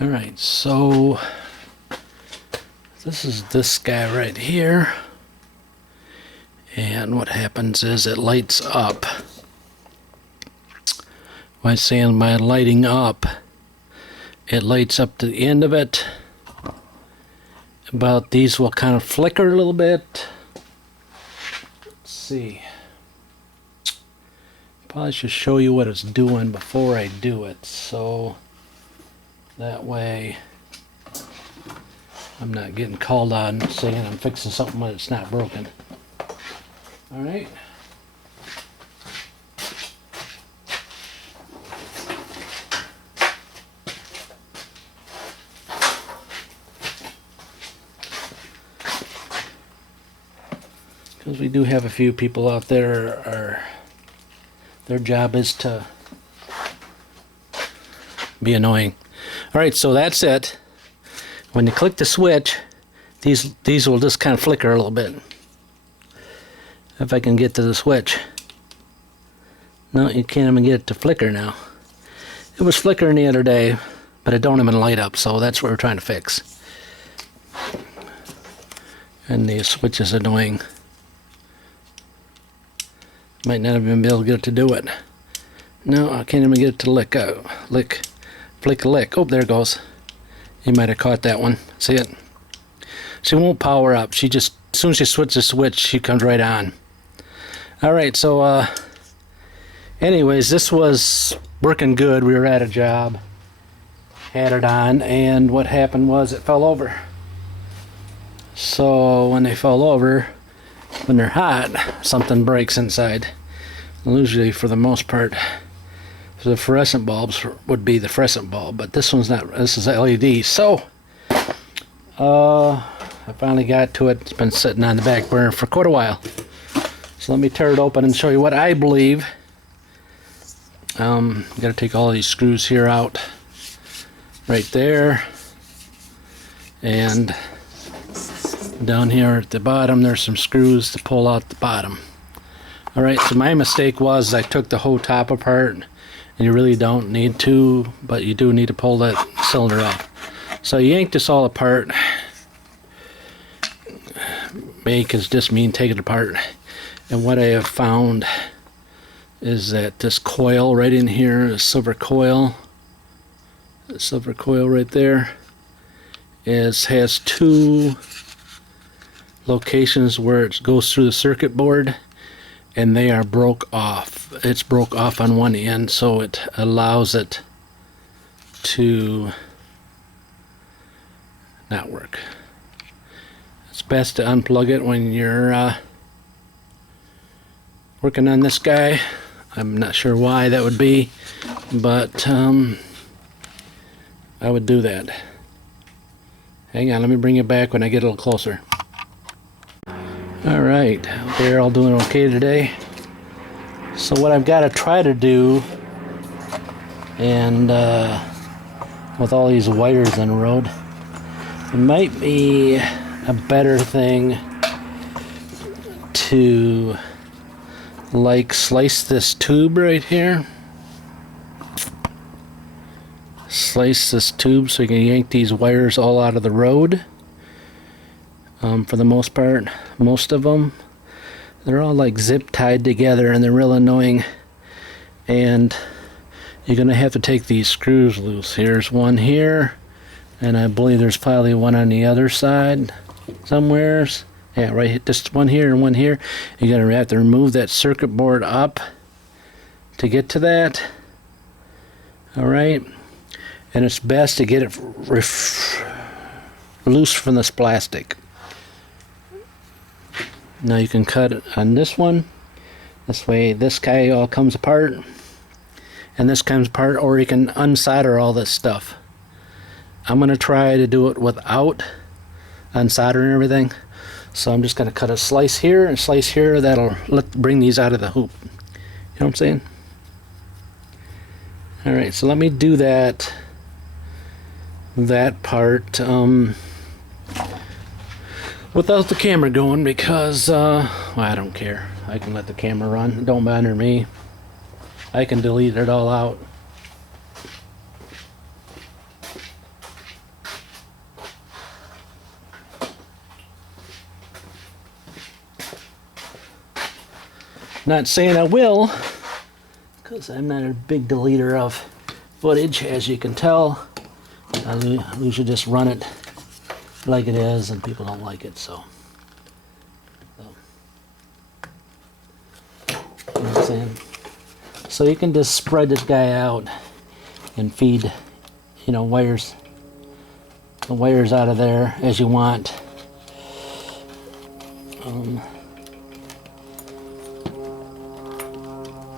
Alright, so this is this guy right here. And what happens is it lights up. By saying by lighting up, it lights up to the end of it. About these will kind of flicker a little bit. Let's see. Probably should show you what it's doing before I do it, so that way I'm not getting called on saying I'm fixing something when it's not broken. Alright. Because we do have a few people out there their job is to be annoying. Alright, so that's it. When you click the switch, these will just kind of flicker a little bit. If I can get to the switch. No, you can't even get it to flicker now. It was flickering the other day, but it don't even light up, so that's what we're trying to fix. And the switch is annoying. Might not even be able to get it to do it. No, I can't even get it to flick a lick. Oh, there it goes. You might have caught that one. See it? She won't power up. She just, as soon as she switches the switch, she comes right on. Alright, so, anyways, this was working good. We were at a job. Had it on, and what happened was it fell over. So, when they fell over, when they're hot, something breaks inside. Usually, for the most part, the fluorescent bulbs would be the fluorescent bulb, but this one's not. This is LED. So, I finally got to it. It's been sitting on the back burner for quite a while. So let me tear it open and show you what I believe. Got to take all these screws here out, right there, and down here at the bottom there's some screws to pull out the bottom. Alright, so my mistake was I took the whole top apart, and you really don't need to, but you do need to pull that cylinder off. So you yank this all apart. Make is just mean take it apart. And what I have found is that this coil right in here, the silver coil right there, has two locations where it goes through the circuit board, and they are broke off. It's broke off on one end, so it allows it to not work. It's best to unplug it when you're working on this guy. I'm not sure why that would be, but I would do that. Hang on, let me bring it back when I get a little closer. Alright, they're all doing okay today. So what I've got to try to do, and with all these wires on the road, it might be a better thing to like slice this tube right here. Slice this tube so you can yank these wires all out of the road. For the most part, most of them, they're all like zip tied together and they're real annoying. And you're going to have to take these screws loose. Here's one here, and I believe there's probably one on the other side somewheres. Yeah, right, just one here and one here. You're going to have to remove that circuit board up to get to that. Alright, and it's best to get it loose from this plastic. Now you can cut it on this one. This way this guy all comes apart, and this comes apart, or you can unsolder all this stuff. I'm going to try to do it without unsoldering everything. So I'm just going to cut a slice here and a slice here. That'll bring these out of the hoop. You know what I'm saying? Alright, so let me do that part without the camera going, because well, I don't care. I can let the camera run. It don't bother me. I can delete it all out. Not saying I will, because I'm not a big deleter of footage, as you can tell. I usually just run it like it is, and people don't like it, so. You know what I'm saying? So you can just spread this guy out and feed, you know, the wires out of there as you want.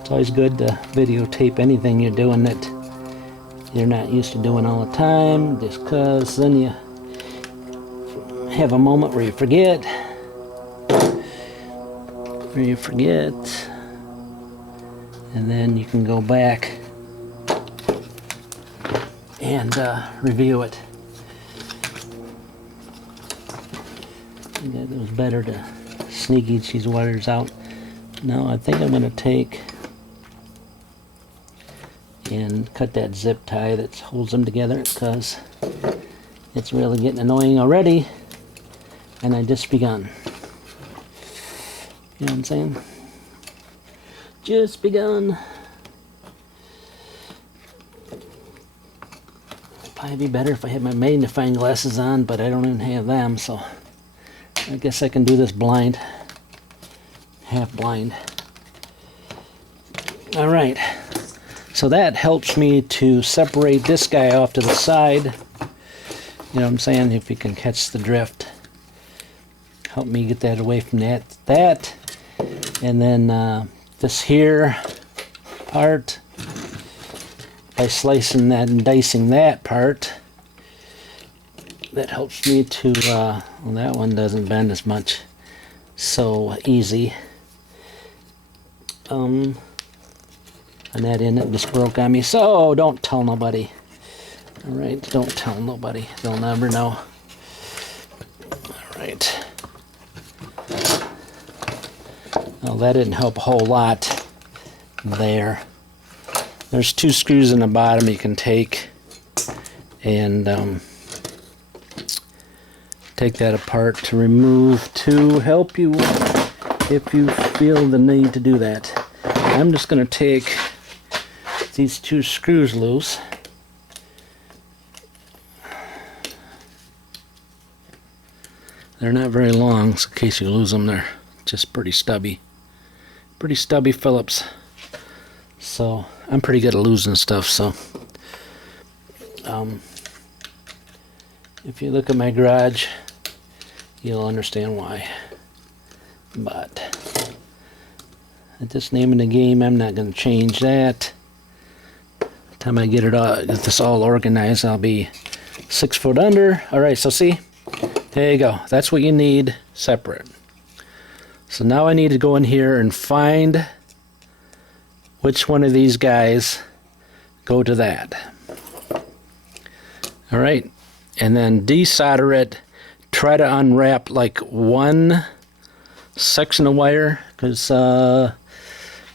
It's always good to videotape anything you're doing that you're not used to doing all the time, just because then you have a moment where you forget, and then you can go back and review it. I think it was better to sneak each of these wires out. Now I think I'm going to take and cut that zip tie that holds them together, because it's really getting annoying already, and I just begun. You know what I'm saying? Just begun. It'd probably be better if I had my magnifying glasses on, but I don't even have them, so I guess I can do this blind. Half blind. Alright. So that helps me to separate this guy off to the side. You know what I'm saying? If you can catch the drift. Help me get that away from that. And then this here part, by slicing that and dicing that part, that helps me to, well, that one doesn't bend as much. So easy. And that in it just broke on me. So don't tell nobody. Alright, don't tell nobody. They'll never know. Alright. Well, that didn't help a whole lot there. There's 2 screws in the bottom you can take and take that apart to remove, to help you if you feel the need to do that. I'm just going to take these 2 screws loose. They're not very long, so in case you lose them, they're just pretty stubby. Pretty stubby Phillips. So I'm pretty good at losing stuff, so if you look at my garage, you'll understand why. But at this name of the game, I'm not going to change that. By the time I get this all organized, I'll be 6 foot under. Alright, so see? There you go. That's what you need separate. So now I need to go in here and find which one of these guys go to that. Alright, and then desolder it. Try to unwrap like one section of wire, because I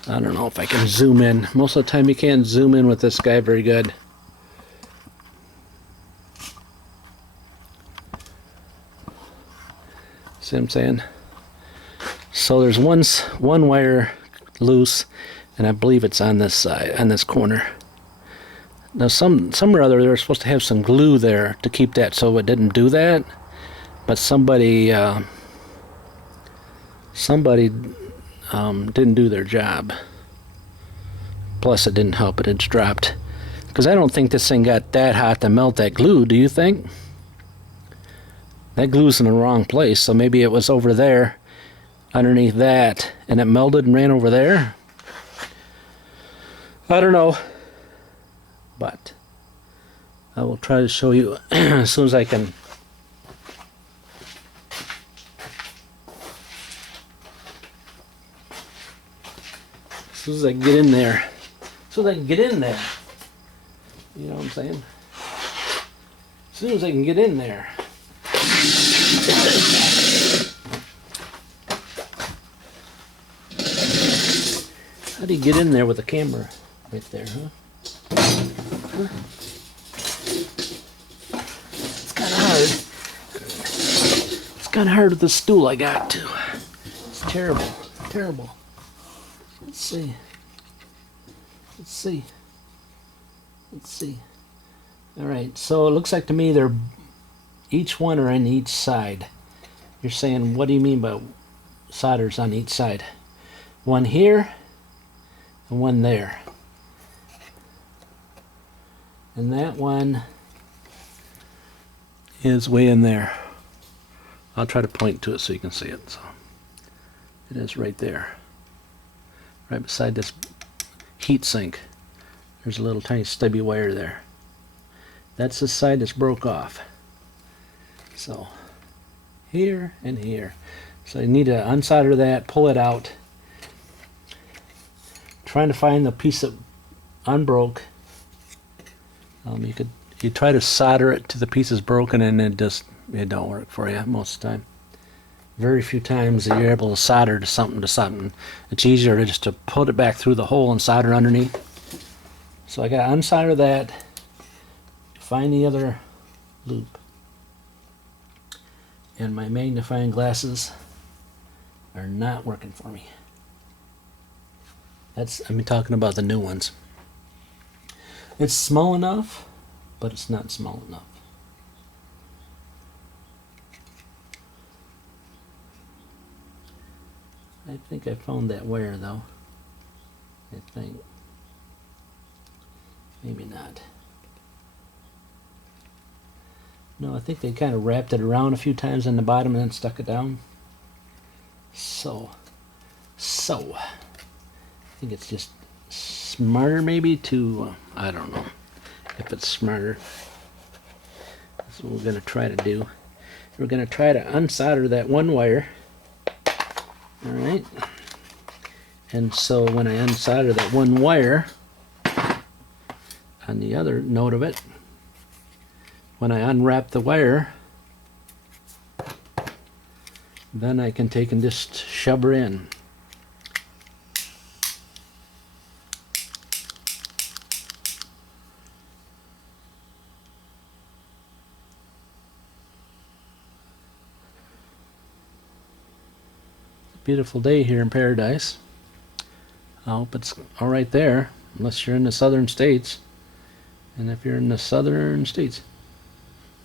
don't know if I can zoom in. Most of the time you can't zoom in with this guy very good. See what I'm saying? So there's one wire loose, and I believe it's on this side, on this corner. Now some or other, they're supposed to have some glue there to keep that so it didn't do that, but somebody didn't do their job. Plus it didn't help it, it's dropped. Because I don't think this thing got that hot to melt that glue, do you think? That glue's in the wrong place, so maybe it was over there underneath that and it melted and ran over there. I don't know, but I will try to show you as soon as I can. As soon as I can get in there. So I can get in there. You know what I'm saying? As soon as I can get in there. How do you get in there with a camera right there, huh? It's kind of hard. It's kind of hard with the stool I got too. It's terrible, terrible. Let's see. Let's see. Let's see. All right, so it looks like to me they're each one are on each side. You're saying, what do you mean by solders on each side? One here and one there. And that one is way in there. I'll try to point to it so you can see it. So it is right there. Right beside this heat sink. There's a little tiny stubby wire there. That's the side that's broke off. So here and here. So you need to unsolder that, pull it out. Trying to find the piece that unbroke. You try to solder it to the pieces broken, and it don't work for you most of the time. Very few times that you're able to solder to something to something. It's easier to just to put it back through the hole and solder underneath. So I got to unsolder that, find the other loop, and my magnifying glasses are not working for me. I'm talking about the new ones. It's small enough, but it's not small enough. I think I found that wire though. I think. Maybe not. No, I think they kind of wrapped it around a few times on the bottom and then stuck it down. So, I think it's just smarter maybe to, I don't know if it's smarter. That's what we're going to try to do. We're going to try to unsolder that one wire. Alright. And so when I unsolder that one wire, on the other note of it, when I unwrap the wire, then I can take and just shove her in. Beautiful day here in paradise. I hope it's all right there, unless you're in the southern states. And if you're in the southern states,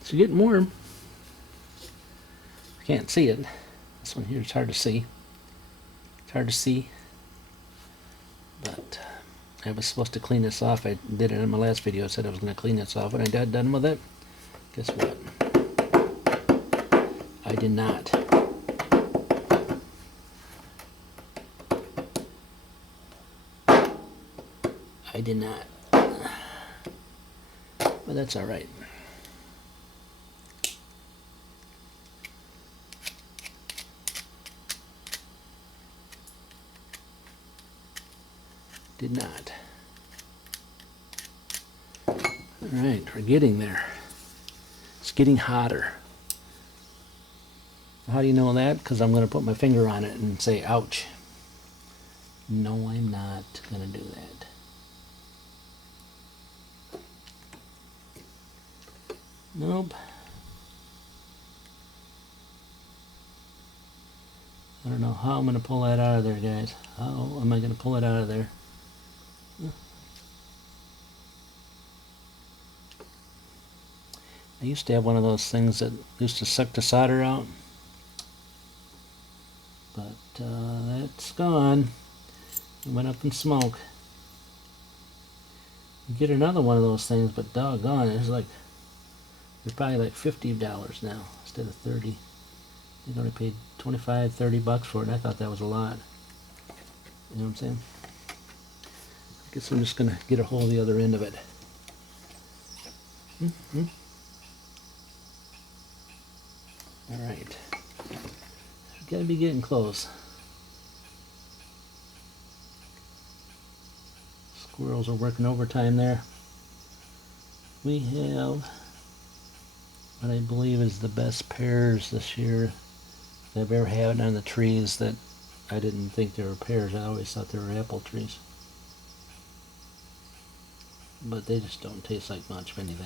it's getting warm. I can't see it. This one here is hard to see. It's hard to see. But I was supposed to clean this off. I did it in my last video. I said I was going to clean this off, and I got done with it. Guess what? I did not. I did not. But that's all right. Did not. All right, we're getting there. It's getting hotter. How do you know that? Because I'm going to put my finger on it and say, ouch. No, I'm not going to do that. Nope. I don't know how I'm going to pull that out of there, guys. How am I going to pull it out of there? I used to have one of those things that used to suck the solder out. But that's gone. It went up in smoke. You get another one of those things, but doggone, it's like, they're probably like $50 now instead of 30. They only paid 25, 30 bucks for it, and I thought that was a lot. You know what I'm saying? I guess I'm just gonna get a hold of the other end of it. All right. Gotta be getting close. Squirrels are working overtime there. We have what I believe is the best pears this year that I've ever had on the trees that I didn't think they were pears. I always thought they were apple trees. But they just don't taste like much of anything.